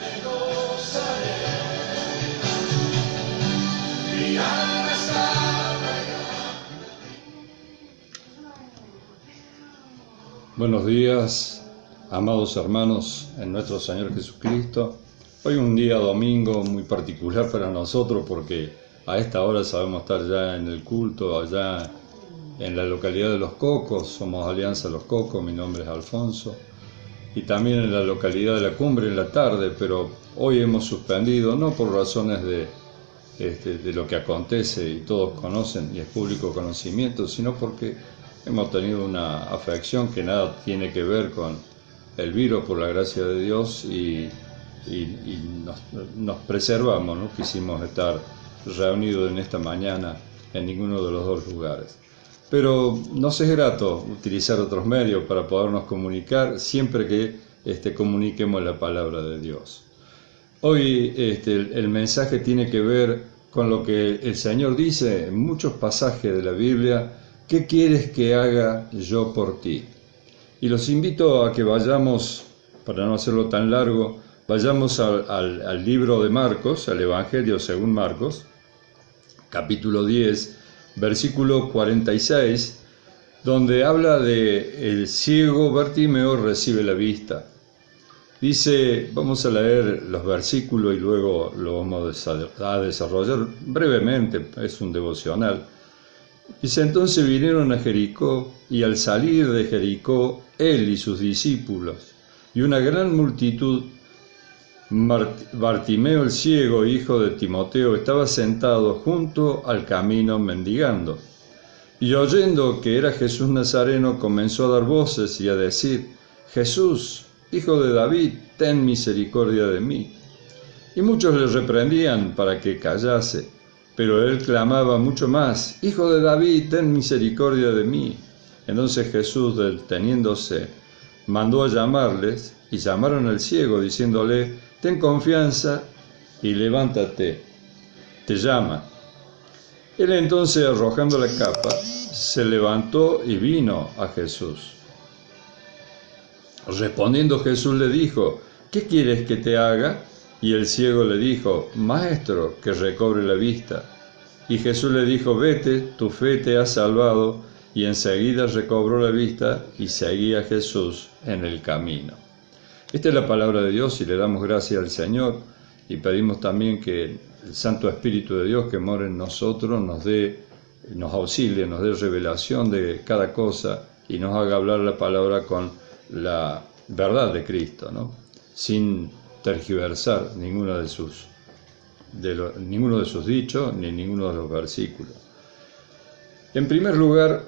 me gozaré, mi alma está regada. Buenos días, amados hermanos en nuestro Señor Jesucristo. Hoy un día domingo muy particular para nosotros porque a esta hora sabemos estar ya en el culto allá en la localidad de Los Cocos. Somos Alianza Los Cocos, mi nombre es Alfonso, y también en la localidad de La Cumbre en la tarde, pero hoy hemos suspendido, no por razones de lo que acontece y todos conocen y es público conocimiento, sino porque hemos tenido una afección que nada tiene que ver con el virus, por la gracia de Dios, y nos preservamos, no quisimos estar reunidos en esta mañana en ninguno de los dos lugares. Pero nos es grato utilizar otros medios para podernos comunicar siempre que comuniquemos la palabra de Dios. Hoy el mensaje tiene que ver con lo que el Señor dice en muchos pasajes de la Biblia: ¿qué quieres que haga yo por ti? Y los invito a que vayamos, para no hacerlo tan largo, vayamos al libro de Marcos, al Evangelio según Marcos, capítulo 10, versículo 46, donde habla de el ciego Bartimeo recibe la vista. Dice, vamos a leer los versículos y luego lo vamos a desarrollar brevemente, es un devocional. Dice, entonces vinieron a Jericó, y al salir de Jericó, él y sus discípulos, y una gran multitud, Bartimeo el ciego, hijo de Timoteo, estaba sentado junto al camino mendigando. Y oyendo que era Jesús Nazareno, comenzó a dar voces y a decir: Jesús, hijo de David, ten misericordia de mí. Y muchos le reprendían para que callase, pero él clamaba mucho más: Hijo de David, ten misericordia de mí. Entonces Jesús, deteniéndose, mandó a llamarles, y llamaron al ciego, diciéndole: ten confianza y levántate, te llama. Él entonces, arrojando la capa, se levantó y vino a Jesús. Respondiendo Jesús le dijo: ¿qué quieres que te haga? Y el ciego le dijo: Maestro, que recobre la vista. Y Jesús le dijo: vete, tu fe te ha salvado. Y enseguida recobró la vista y seguía a Jesús en el camino. Esta es la palabra de Dios y le damos gracias al Señor y pedimos también que el Santo Espíritu de Dios que mora en nosotros nos auxilie, nos dé revelación de cada cosa y nos haga hablar la palabra con la verdad de Cristo, ¿no? Sin tergiversar ninguno de sus dichos ni ninguno de los versículos. En primer lugar,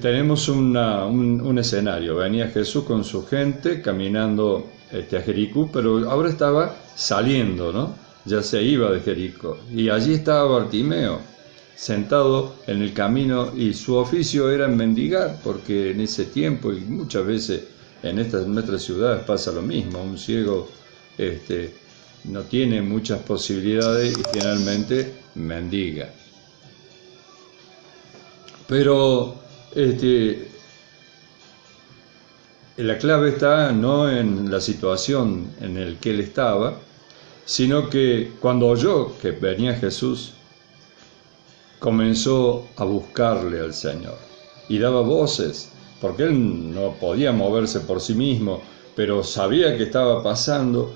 tenemos un escenario. Venía Jesús con su gente caminando a Jericó, pero ahora estaba saliendo, ¿no? Ya se iba de Jericó. Y allí estaba Bartimeo, sentado en el camino, y su oficio era mendigar, porque en ese tiempo, y muchas veces en nuestras ciudades pasa lo mismo, un ciego no tiene muchas posibilidades y finalmente mendiga. Pero la clave está no en la situación en la que él estaba, sino que cuando oyó que venía Jesús, comenzó a buscarle al Señor y daba voces, porque él no podía moverse por sí mismo, pero sabía que estaba pasando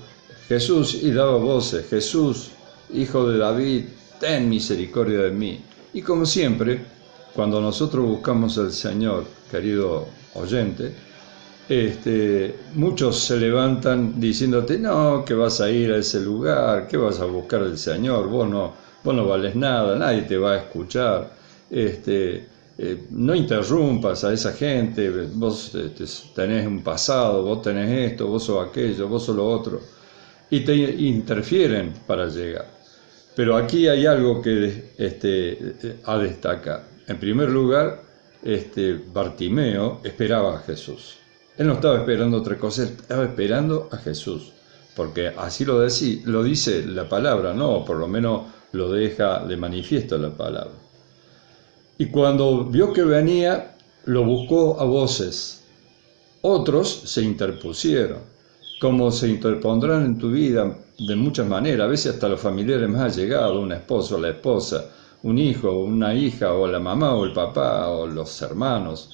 Jesús y daba voces: Jesús, hijo de David, ten misericordia de mí. Y como siempre, cuando nosotros buscamos al Señor, querido oyente, muchos se levantan diciéndote: no, que vas a ir a ese lugar, que vas a buscar al Señor, vos no vales nada, nadie te va a escuchar, no interrumpas a esa gente, vos tenés un pasado, vos tenés esto, vos sos aquello, vos sos lo otro, y te interfieren para llegar. Pero aquí hay algo que a destacar. En primer lugar, Bartimeo esperaba a Jesús. Él no estaba esperando otra cosa, él estaba esperando a Jesús, porque así lo dice la palabra, no, por lo menos lo deja de manifiesto la palabra. Y cuando vio que venía, lo buscó a voces. Otros se interpusieron. como se interpondrán en tu vida de muchas maneras, a veces hasta los familiares más allegados, un esposo, la esposa, un hijo, una hija, o la mamá, o el papá, o los hermanos,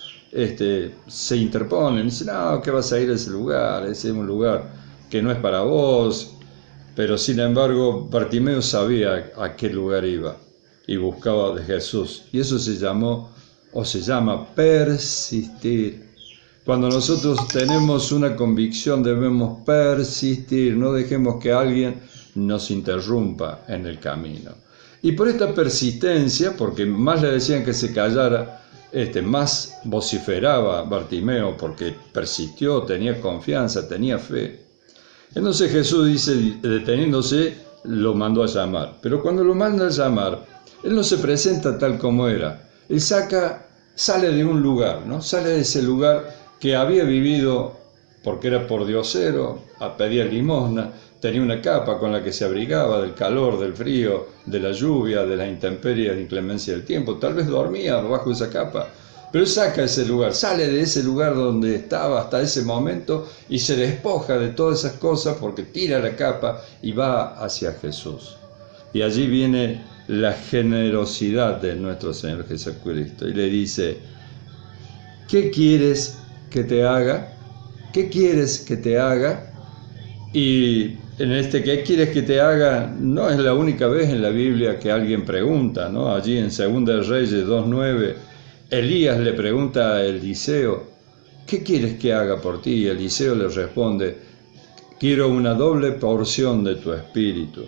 se interponen, dicen, no, ¿qué vas a ir a ese lugar? Ese es un lugar que no es para vos. Pero sin embargo, Bartimeo sabía a qué lugar iba y buscaba de Jesús. Y eso se llama persistir. Cuando nosotros tenemos una convicción debemos persistir, no dejemos que alguien nos interrumpa en el camino. Y por esta persistencia, porque más le decían que se callara, más vociferaba Bartimeo, porque persistió, tenía confianza, tenía fe. Entonces Jesús dice, deteniéndose, lo mandó a llamar. Pero cuando lo manda a llamar, él no se presenta tal como era. Él sale de un lugar, ¿no? Sale de ese lugar que había vivido, porque era pordiosero, pedía limosna, tenía una capa con la que se abrigaba del calor, del frío, de la lluvia, de la intemperie, de la inclemencia del tiempo. Tal vez dormía bajo esa capa, pero él saca ese lugar, sale de ese lugar donde estaba hasta ese momento y se despoja de todas esas cosas porque tira la capa y va hacia Jesús. Y allí viene la generosidad de nuestro Señor Jesucristo y le dice, ¿qué quieres que te haga? ¿Qué quieres que te haga? Y en ¿qué quieres que te haga? No es la única vez en la Biblia que alguien pregunta, ¿no? Allí en 2 Reyes 2:9, Elías le pregunta a Eliseo, ¿qué quieres que haga por ti? Y Eliseo le responde, quiero una doble porción de tu espíritu.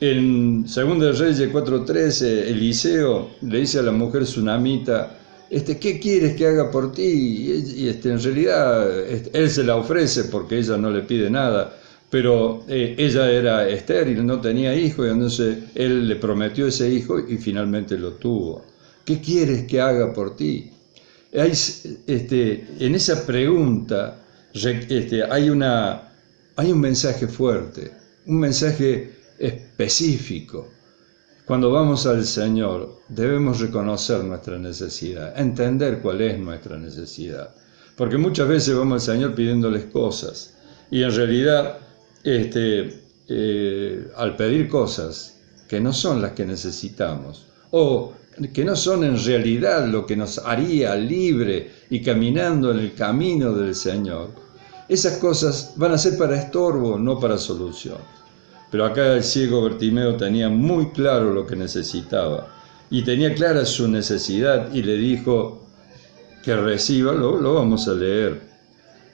En 2 Reyes 4:13, Eliseo le dice a la mujer sunamita, ¿qué quieres que haga por ti? Y en realidad él se la ofrece porque ella no le pide nada, pero ella era estéril, no tenía hijo, y entonces él le prometió ese hijo y finalmente lo tuvo. ¿Qué quieres que haga por ti? En esa pregunta hay un mensaje fuerte, un mensaje específico. Cuando vamos al Señor, debemos reconocer nuestra necesidad, entender cuál es nuestra necesidad. Porque muchas veces vamos al Señor pidiéndoles cosas y en realidad al pedir cosas que no son las que necesitamos o que no son en realidad lo que nos haría libre y caminando en el camino del Señor, esas cosas van a ser para estorbo, no para solución. Pero acá el ciego Bartimeo tenía muy claro lo que necesitaba y tenía clara su necesidad y le dijo que reciba, lo vamos a leer.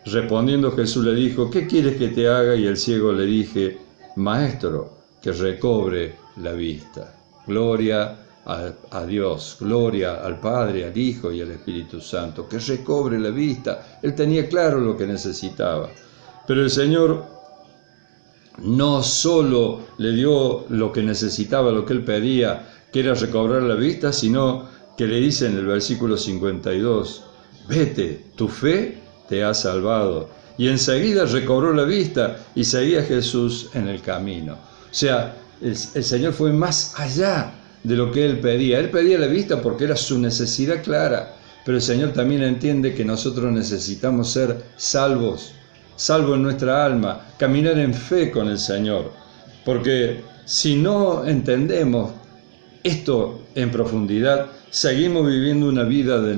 Respondiendo Jesús le dijo, ¿qué quieres que te haga? Y el ciego le dije, Maestro, que recobre la vista. Gloria a Dios, gloria al Padre, al Hijo y al Espíritu Santo, que recobre la vista. Él tenía claro lo que necesitaba, pero el Señor no solo le dio lo que necesitaba, lo que él pedía, que era recobrar la vista, sino que le dice en el versículo 52, vete, tu fe te ha salvado. Y enseguida recobró la vista y seguía a Jesús en el camino. O sea, el Señor fue más allá de lo que él pedía. Él pedía la vista porque era su necesidad clara, pero el Señor también entiende que nosotros necesitamos ser salvos en nuestra alma, caminar en fe con el Señor, porque si no entendemos esto en profundidad, seguimos viviendo una vida de